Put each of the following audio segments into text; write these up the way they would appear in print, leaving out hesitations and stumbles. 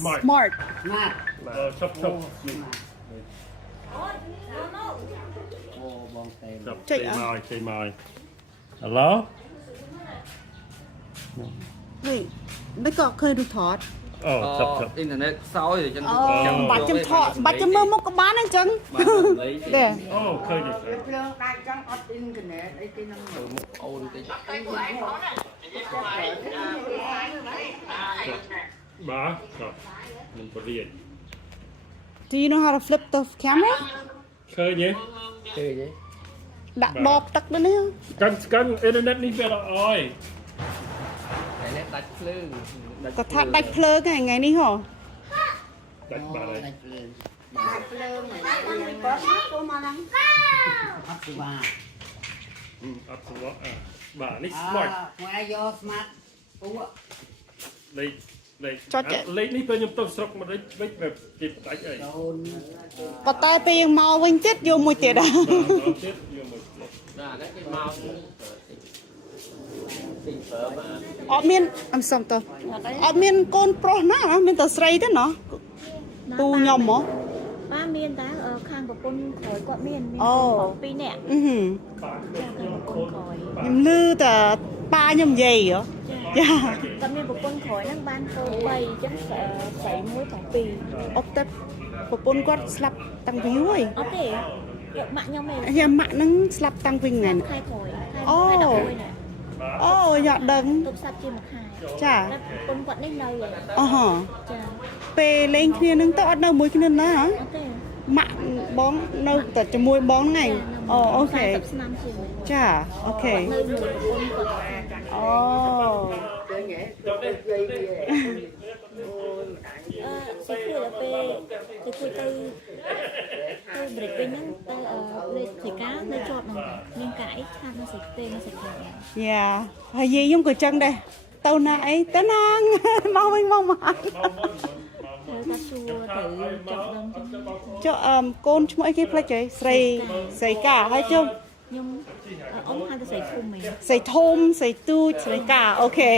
smart ชอบใจมายฮัลโหล เฮ้ยไม่ก็เคยดูทอด ชอบ อินเทอร์เน็ตซ้อยจัง บัตรจำทอดบัตรจำมือมุกกบ้านนั่นจังเด้อ เคยอยู่ เพลิงได้จังอดอินกันเนี่ยไอ้ที่นั่ง โอนติ บ้าครับมันเรียน Do you know how to flip the camera เคยเนี่ย chơi vậy ដាក់ដបទឹកទៅនេះ กันอินเทอร์เน็ตนี่เป็นอะไร cái nét đặt lưng ក៏ថាដាច់ភ្លើងថ្ងៃនេះហ៎ ดัดบาเลย เพลิงเนี่ยก็ตัวมาลังอัศวา อัพสวะบานี่สมาร์ท แวร์ยอสมาร์ทปุ๊บ เลยนี่เป็นยังต้องสกมาได้ไม่แบบติดใจไอ้ โดน ប៉ុន្តែពេលយើងមកវិញទៀតយកមួយទៀតហ៎ เจ็ดยังหมด là cái màu tình phở mà អត់មានអំសំតើអត់មានកូនប្រុសណាមានតែស្រីទេណោះទូខ្ញុំហ៎ ป้าเมียนแต่ข้างกับคนคอยก็เมียนของปีเนี่ย អឺហឹម คนคอย ខ្ញុំលឺតែប៉ាខ្ញុំនិយាយហ៎ចា ก็เมียนกับคนคอยนั่งบ้านโตใบจังใส่มุ้ยของปี អត់តែប្រពន្ធគាត់ស្លាប់តាំងពីយូរហើយ อ๋อเต๋อหมักยังไม่ ហើយម៉ាក់ហ្នឹងស្លាប់តាំងពីថ្ងៃណា ใครคอยใครดอกเลยเนี่ย អូយ៉ាក់ដឹង ตุบซับจีมาขาย ចា แล้วคนกดได้เลย អូហ៎ จ้า ពេលលេងគ្នាហ្នឹងទៅអត់នៅមួយគ្នាណាហ៎ อ๋อเต๋อ ម៉ាក់បងនៅតែជាមួយបងហ្នឹងឯងអូខេ กับสนามจี ចាអូខេ នៅមួយคนกด អូ chơi nhẹ dây đi สิคุยแล้วไปจะคุยទៅเบรกไปนั่งទៅលេខthời cáនៅជាប់ហ្នឹងមានកាយខាងសិទេនៅសិទេ យ៉ាហើយយាយខ្ញុំក៏ចឹងដែរទៅណាអីទៅណាង មកវិញមកមក ទៅថាសួរទៅចាប់ដឹងចឹង ចុះកូនឈ្មោះអីគេផ្លេចហីស្រីកាហើយចុះ ខ្ញុំអ៊ំហៅទៅស្រីធំហ្មង ស្រីធំស្រីទូចស្រីកាអូខេ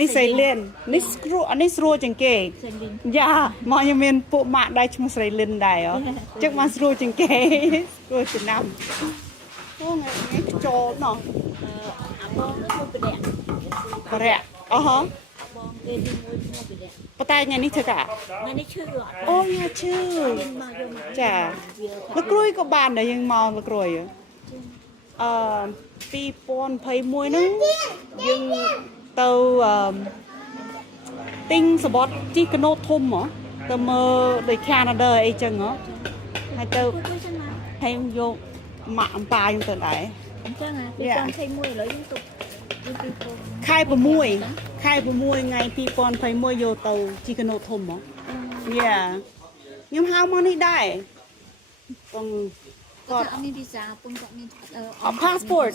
នេះស្រីលៀននេះស្រួលអានេះស្រួលជាងគេ ស្រីលីន យ៉ាមកខ្ញុំមានពួកម៉ាក់ដែរឈ្មោះស្រីលិនដែរហ៎ចឹងមកស្រួលជាងគេ ស្រួលចំណាំអូថ្ងៃនេះចូលណោះ អាបងមួយប្រដាក់ បរៈអូហ៎ បងគេទីមួយប្រដាក់ ប៉ុន្តែថ្ងៃនេះធ្វើការ ថ្ងៃនេះឈឺអត់ អូយ៉ាឈឺ មកយកមក ចាលោកគ្រួយក៏បានដែរយើងមកលោកគ្រួយអឺ2021ហ្នឹងយើងទៅទិញសបត់ជីកណូធំហ៎ទៅមើលដូចកាណាដាអីចឹងហ៎ហើយទៅ គួយចឹងណា ហើយយកម៉ាក់អំប៉ាខ្ញុំទៅដែរ អញ្ចឹងណា2021ឥឡូវយើងទុកយើងពីពង ខែ6ថ្ងៃ2021យកទៅជីកណូធំហ៎យ៉ាខ្ញុំហៅមកនេះដែរបង គាត់អត់មានវីសាពងគាត់មាន passport